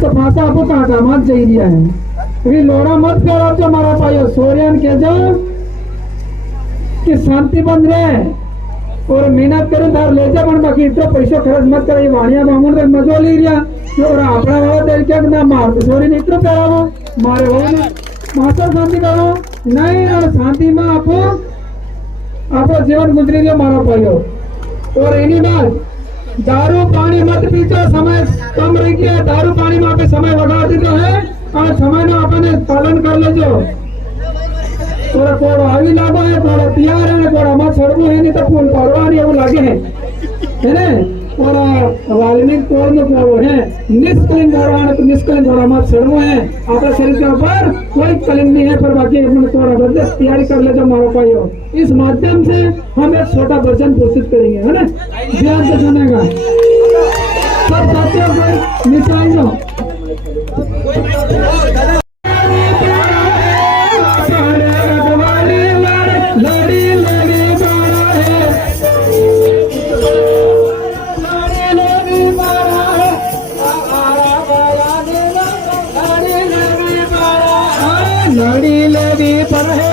तो फांसा आपको काटा मत चाहिए है अभी लोड़ा मत करो जो मारा पायो सूर्यन के जो कि शांति बंद रहे और मेहनत करे तार ले जा पण बाकी इतना पैसा खर्च मत करे वाणिया मांगण रे मजो ली रिया और आपड़ा वाला देख के ना मार तो छोरी ने इतना करावो मारे हो ने माता शांति करो नहीं और शांति में आपो जीवन गुजरी जो मारा पायो और एनी बात दारू पानी मत पीछो समय कम रही गया दारू पानी में आपे समय बढ़ा दीधो है और समय नो आपने पालन कर लेजो थोड़ा कोड़ो आवी लागो है थोड़ा तैयार है थोड़ा मत सड़बो है नहीं तो फूल परवानी એવું લાગે है ને थोड़ा वाल्मीकि कोड़ में कोड़ो है निष्कलिंग कोड़वाने तो निष्कलिंग थोड़ा मत सड़बो है आपके शरीर के ऊपर कोई कलिंग नहीं है पर बाकी अपने थोड़ा बदले तैयारी कर ले जो मारो पायो इस माध्यम से हम एक छोटा वचन घोषित करेंगे है ना ध्यान से सुनेगा सब साथियों को मिसाई दो लड़ी लड़ी पर है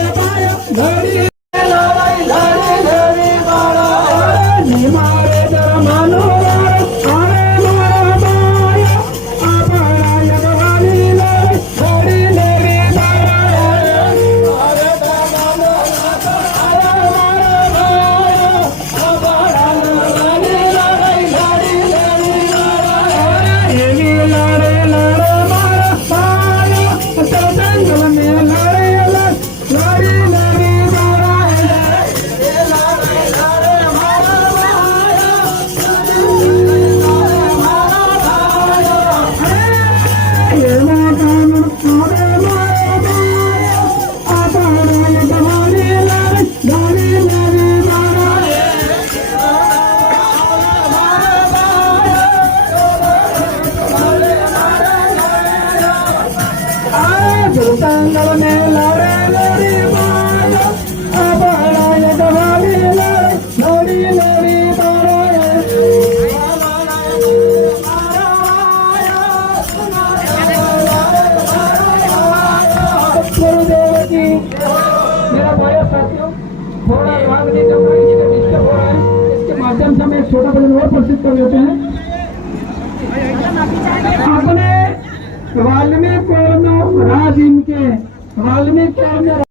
लड़ी लड़ी लड़ी बारा निमारे जरमानो आरे मारा बाया आपरा यगवाली लड़ी लड़ी बारा आरे जरमानो आरे मारा बाया आपरा यगवाली लड़ी लड़ी बारा एवी लड़े लड़े मारा बाया तो जंगल में छोटा भजन और प्रसिद्ध कर लेते हैं अपने वाल्मीकि राज इनके वाल्मीकि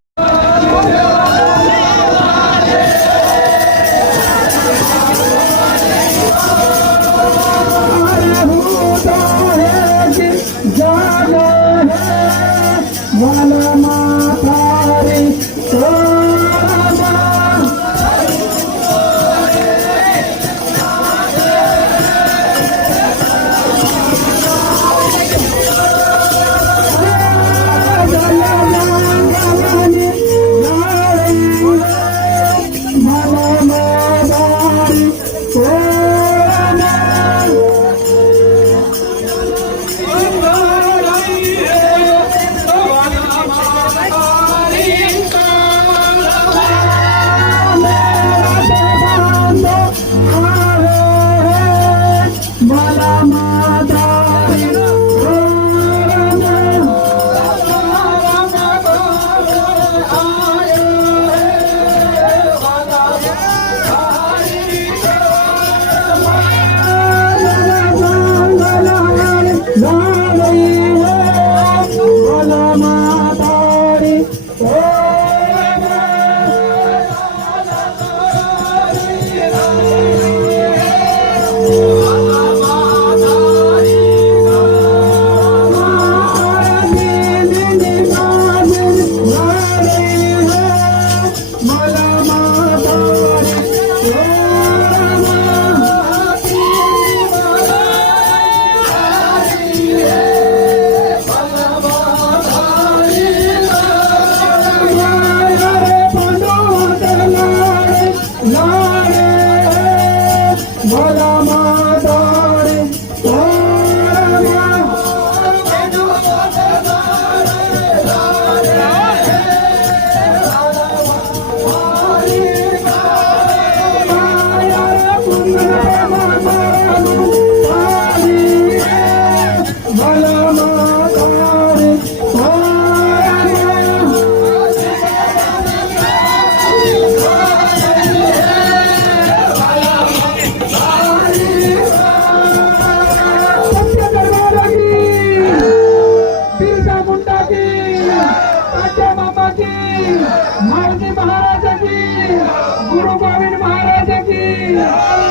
गुरु गोविंद महाराज की,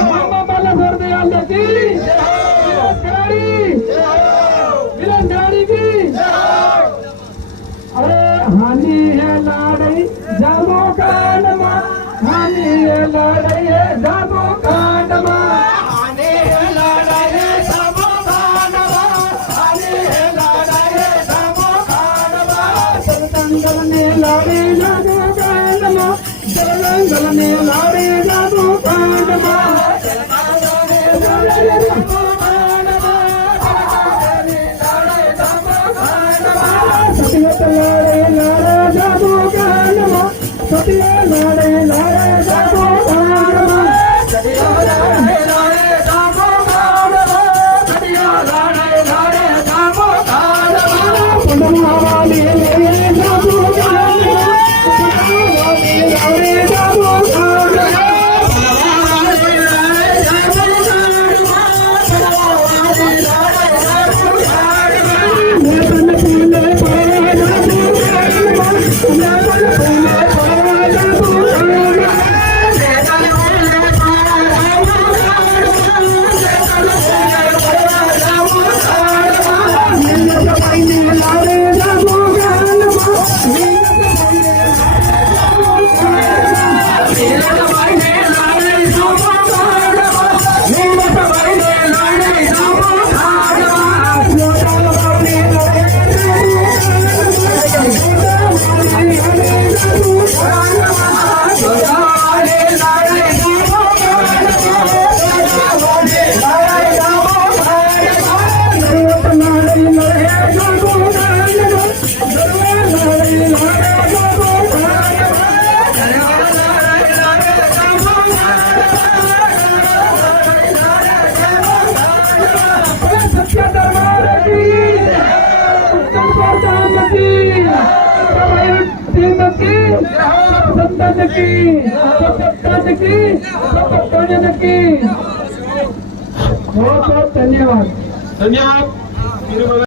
मामा बाला सरदयाल की, मिलन खिलाड़ी की। अरे हानि है लड़ाई जामो कांड में, हानि है लड़ाई जामो कांड में, हानि है लड़ाई जामो कांड में, हानि है लड़ाई जामो कांड में। सतंगल ने लड़े जामो कांड में, सतंगल ने लड़े जामो कांड में, सतंगल ने लड़े जामो कांड में, सतंगल ने लड़े जामो कांड में। सतियत लड़े लड़े जामो कांड में, सतियत लड़े लड़े जामो कांड में, सतियत लड़े लड़े जामो कांड में, सतियत लड़े लड़े जामो कांड में। पुनः वाली लड़े जामो कांड में, पुनः वाली लड़े जामो कांड में, पुनः वाली लड़े जामो कांड में, पुनः वाली लड़े जामो कांड में। मैं तन फूले पड़े जामो कांड में, मैं तन फूले पड़े जामो कांड में, मैं तन फूले पड़े जामो कांड में, मैं तन फूले पड़े जामो कांड में। नीलत पाइने लाड़े जामो कांड में, नीलत पाइने लाड़े जामो कांड में, नीलत पाइने लाड़े जामो कांड में। लोटा वाली लड़े जामो कांड में, लोटा वाली लड़े जामो कांड में, लोटा वाली लड़े जामो कांड में, लोटा वाली लड़े जामो कांड में। लोट लड़े लड़े जामो कांड में, लोट लड़े लड़े जामो कांड में, सत्य दरबार की, उत्तम प्रधान की, टीम की, संतन की, सत्तन की, सत्तन की। बहुत बहुत धन्यवाद। धन्यवाद।